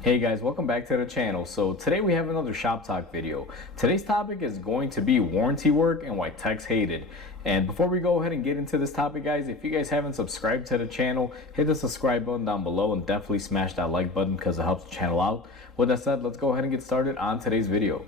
Hey guys, welcome back to the channel. So today we have another shop talk video. Today's topic is going to be warranty work and why techs hate it. And before we go ahead and get into this topic, guys, if you guys haven't subscribed to the channel, hit the subscribe button down below and definitely smash that like button because it helps the channel out. With that said, let's go ahead and get started on today's video.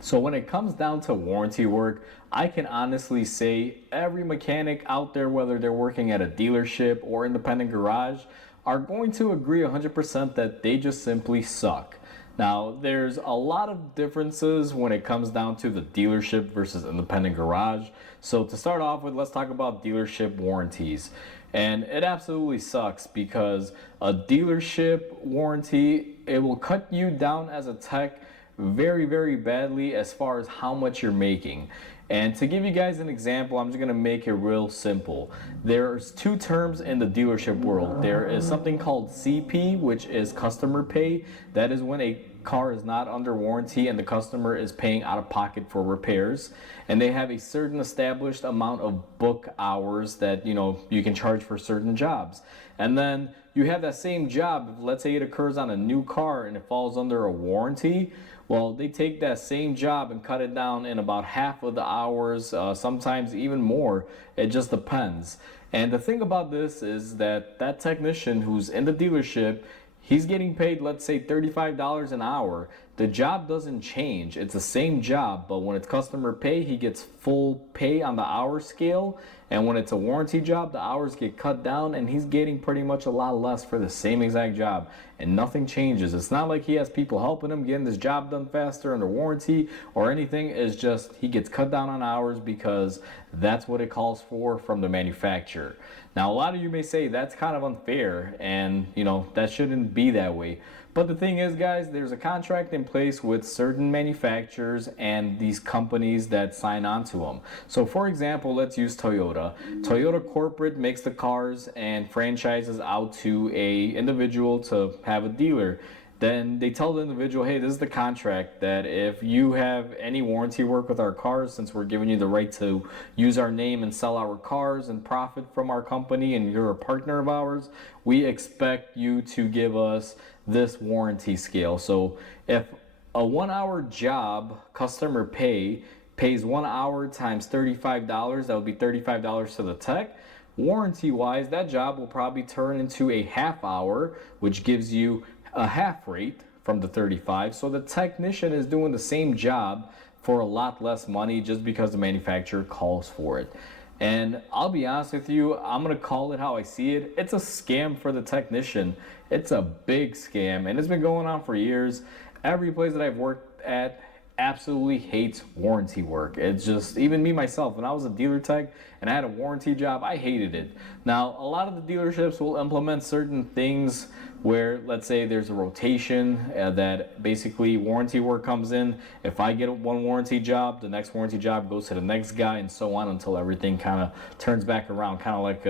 So when it comes down to warranty work, I can honestly say every mechanic out there, whether they're working at a dealership or independent garage, are going to agree 100% that they just simply suck. Now, there's a lot of differences when it comes down to the dealership versus independent garage. So to start off with, let's talk about dealership warranties. And it absolutely sucks because a dealership warranty, it will cut you down as a tech very badly as far as how much you're making. And to give you guys an example, I'm just going to make it real simple. There's two terms in the dealership world. There is something called CP, which is customer pay. That is when a car is not under warranty and the customer is paying out of pocket for repairs, and they have a certain established amount of book hours that you can charge for certain jobs. And then you have that same job, let's say it occurs on a new car and it falls under a warranty. Well, they take that same job and cut it down in about half of the hours, sometimes even more. It just depends. And the thing about this is that that technician who's in the dealership, he's getting paid, let's say $35 an hour. The job doesn't change. It's the same job, but when it's customer pay, he gets full pay on the hour scale. And when it's a warranty job, the hours get cut down and he's getting pretty much a lot less for the same exact job. And nothing changes. It's not like he has people helping him getting this job done faster under warranty or anything. It's just he gets cut down on hours because that's what it calls for from the manufacturer. Now, a lot of you may say that's kind of unfair and that shouldn't be that way. But the thing is, guys, there's a contract in place with certain manufacturers and these companies that sign on to them. So for example, let's use Toyota. Toyota corporate makes the cars and franchises out to a individual to have a dealer. Then they tell the individual, hey, this is the contract that if you have any warranty work with our cars, since we're giving you the right to use our name and sell our cars and profit from our company and you're a partner of ours, we expect you to give us this warranty scale. So if a 1 hour job, customer pays 1 hour times $35, that would be $35 to the tech. Warranty wise, that job will probably turn into a half hour, which gives you a half rate from the 35. So the technician is doing the same job for a lot less money just because the manufacturer calls for it. And I'll be honest with you, I'm gonna call it how I see it. It's a scam for the technician. It's a big scam and it's been going on for years. Every place that I've worked at absolutely hates warranty work. It's just, even me myself, when I was a dealer tech and I had a warranty job, I hated it. Now, a lot of the dealerships will implement certain things where, let's say there's a rotation that basically warranty work comes in. If I get one warranty job, the next warranty job goes to the next guy and so on until everything kind of turns back around, kind of like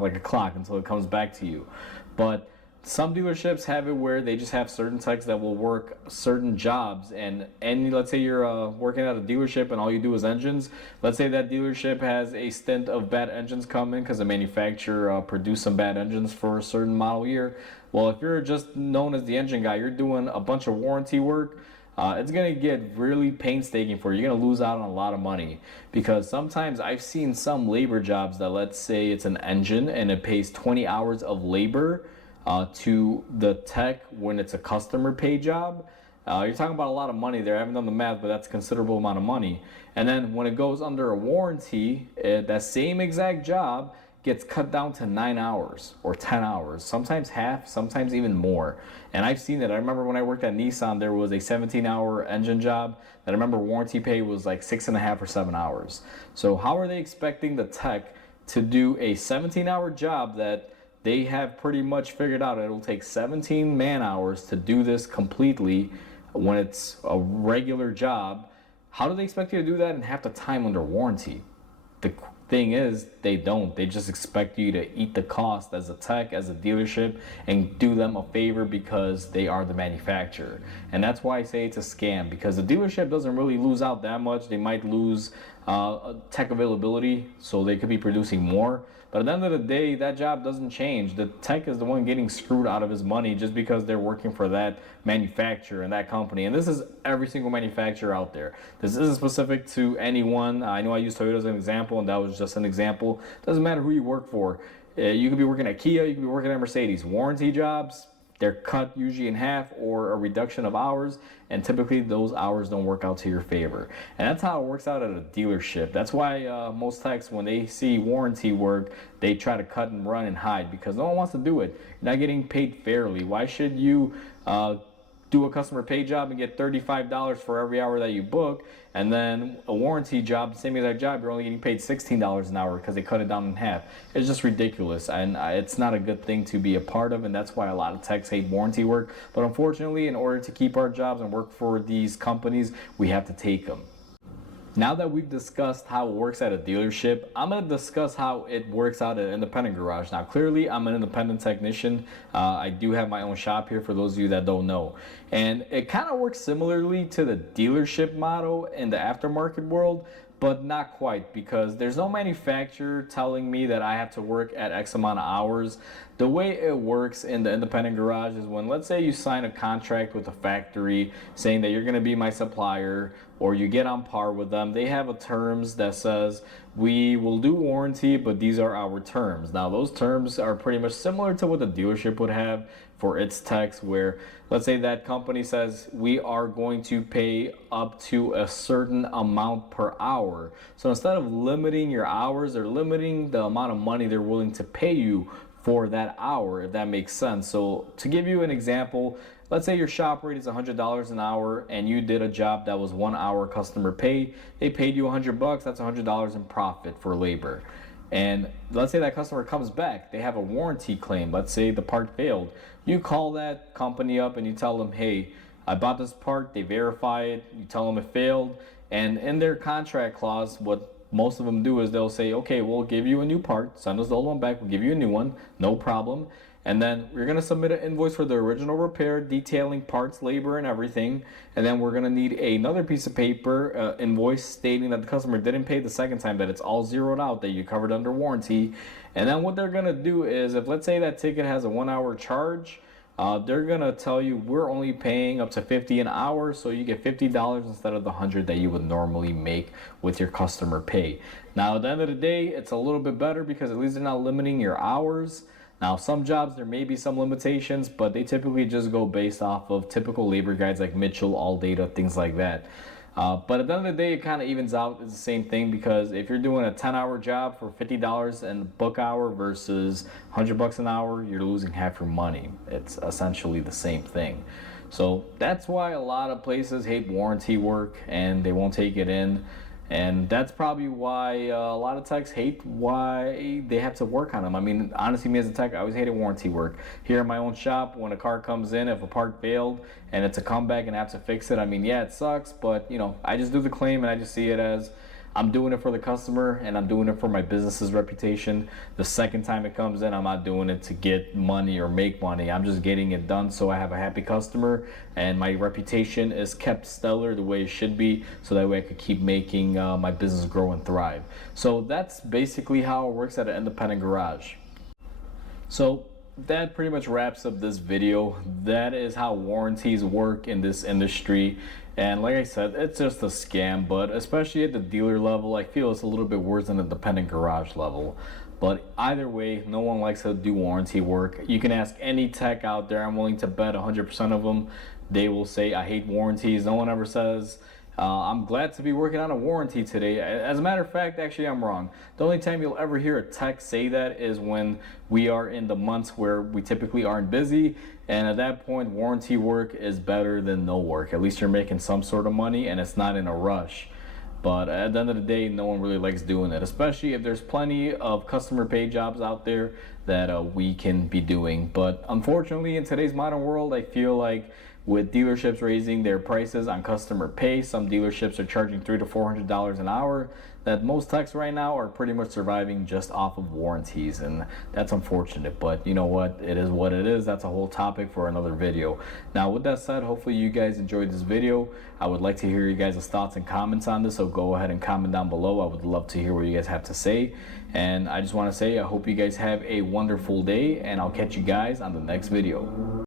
like a clock until it comes back to you. But some dealerships have it where they just have certain techs that will work certain jobs, and let's say you're working at a dealership and all you do is engines. Let's say that dealership has a stint of bad engines come in because the manufacturer produced some bad engines for a certain model year. Well, if you're just known as the engine guy, you're doing a bunch of warranty work. It's going to get really painstaking for you. You're going to lose out on a lot of money because sometimes I've seen some labor jobs that, let's say it's an engine and it pays 20 hours of labor to the tech when it's a customer pay job. You're talking about a lot of money there. I haven't done the math, but that's a considerable amount of money. And then when it goes under a warranty, that same exact job gets cut down to 9 hours or 10 hours, sometimes half, sometimes even more. And I've seen that. I remember when I worked at Nissan, there was a 17-hour engine job that I remember warranty pay was like 6.5 or 7 hours. So how are they expecting the tech to do a 17-hour job that they have pretty much figured out it'll take 17 man hours to do this completely when it's a regular job? How do they expect you to do that in half the time under warranty? The thing is, they don't. They just expect you to eat the cost as a tech, as a dealership, and do them a favor because they are the manufacturer. And that's why I say it's a scam, because the dealership doesn't really lose out that much. They might lose tech availability, so they could be producing more. But at the end of the day, that job doesn't change. The tech is the one getting screwed out of his money just because they're working for that manufacturer and that company. And this is every single manufacturer out there. This isn't specific to anyone. I know I used Toyota as an example, and that was just an example. Doesn't matter who you work for. You could be working at Kia, you could be working at Mercedes. Warranty jobs, they're cut usually in half or a reduction of hours, and typically those hours don't work out to your favor. And that's how it works out at a dealership. That's why most techs, when they see warranty work, they try to cut and run and hide because no one wants to do it. You're not getting paid fairly. Why should you do a customer pay job and get $35 for every hour that you book, and then a warranty job, the same exact job, you're only getting paid $16 an hour because they cut it down in half? It's just ridiculous, and it's not a good thing to be a part of, and that's why a lot of techs hate warranty work. But unfortunately, in order to keep our jobs and work for these companies, we have to take them. Now that we've discussed how it works at a dealership, I'm going to discuss how it works out at an independent garage. Now, clearly, I'm an independent technician. I do have my own shop here for those of you that don't know. And it kind of works similarly to the dealership model in the aftermarket world, but not quite, because there's no manufacturer telling me that I have to work at X amount of hours. The way it works in the independent garage is when, let's say, you sign a contract with a factory saying that you're going to be my supplier, or you get on par with them, they have a terms that says we will do warranty, but these are our terms. Now, those terms are pretty much similar to what the dealership would have for its techs, where let's say that company says we are going to pay up to a certain amount per hour. So instead of limiting your hours, they're limiting the amount of money they're willing to pay you for that hour, if that makes sense. So to give you an example, let's say your shop rate is $100 an hour and you did a job that was 1 hour customer pay. They paid you $100, that's $100 in profit for labor. And let's say that customer comes back, they have a warranty claim. Let's say the part failed. You call that company up and you tell them, hey, I bought this part, they verify it, you tell them it failed. And in their contract clause, what most of them do is they'll say, okay, we'll give you a new part, send us the old one back, we'll give you a new one, no problem. And then we're going to submit an invoice for the original repair, detailing parts, labor, and everything. And then we're going to need another piece of paper, invoice stating that the customer didn't pay the second time, that it's all zeroed out, that you covered under warranty. And then what they're going to do is, if let's say that ticket has a 1 hour charge, they're going to tell you we're only paying up to $50 an hour, so you get $50 instead of the $100 that you would normally make with your customer pay. Now, at the end of the day, it's a little bit better because at least they're not limiting your hours. Now, some jobs, there may be some limitations, but they typically just go based off of typical labor guides like Mitchell, All Data, things like that. But at the end of the day, it kind of evens out. It's the same thing, because if you're doing a 10-hour job for $50 in book hour versus $100 an hour, you're losing half your money. It's essentially the same thing. So that's why a lot of places hate warranty work and they won't take it in. And that's probably why a lot of techs hate why they have to work on them. I mean, honestly, me as a tech, I always hated warranty work. Here in my own shop, when a car comes in, if a part failed and it's a comeback and I have to fix it, I mean, yeah, it sucks, but you know, I just do the claim and I just see it as I'm doing it for the customer and I'm doing it for my business's reputation. The second time it comes in, I'm not doing it to get money or make money. I'm just getting it done so I have a happy customer and my reputation is kept stellar the way it should be, so that way I could keep making my business grow and thrive. So that's basically how it works at an independent garage. So that pretty much wraps up this video. That is how warranties work in this industry. And like I said, it's just a scam, but especially at the dealer level, I feel it's a little bit worse than the independent garage level. But either way, no one likes to do warranty work. You can ask any tech out there, I'm willing to bet 100% of them, they will say, I hate warranties. No one ever says, I'm glad to be working on a warranty today. As a matter of fact, actually, I'm wrong. The only time you'll ever hear a tech say that is when we are in the months where we typically aren't busy. And at that point, warranty work is better than no work. At least you're making some sort of money and it's not in a rush. But at the end of the day, no one really likes doing it, especially if there's plenty of customer pay jobs out there that we can be doing. But unfortunately, in today's modern world, I feel like with dealerships raising their prices on customer pay, some dealerships are charging $300 to $400 an hour, that most techs right now are pretty much surviving just off of warranties, and that's unfortunate. But you know what, it is what it is. That's a whole topic for another video. Now with that said, hopefully you guys enjoyed this video. I would like to hear you guys' thoughts and comments on this, so go ahead and comment down below. I would love to hear what you guys have to say. And I just want to say I hope you guys have a wonderful day, and I'll catch you guys on the next video.